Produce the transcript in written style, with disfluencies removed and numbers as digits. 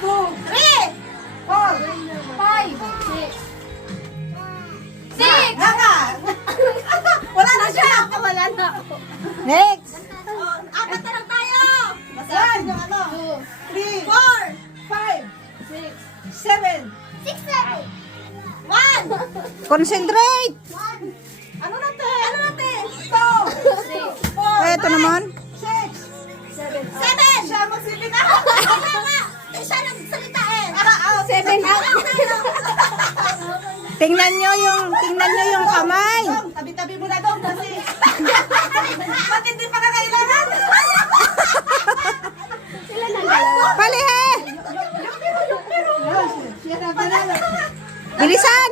two, Three! four, Five! Six! Naka! Wala na siya! Wala na ako. Next. Apat na lang tayo! One, Two, three, four, five, six, 7. six, seven, one! Concentrate. Ano natin? Ano natin? Two, Six, Ito naman. 6, seven. siya magsilita. Kaya nga! Siya nagsalita eh! Seven out. Tingnan nyo yung kamay. Tabi-tabi mo na dong kasi. Ba't hindi pa kakailangan? Sila nang dalawa. Palihe. Siya na panalo. Bilisan.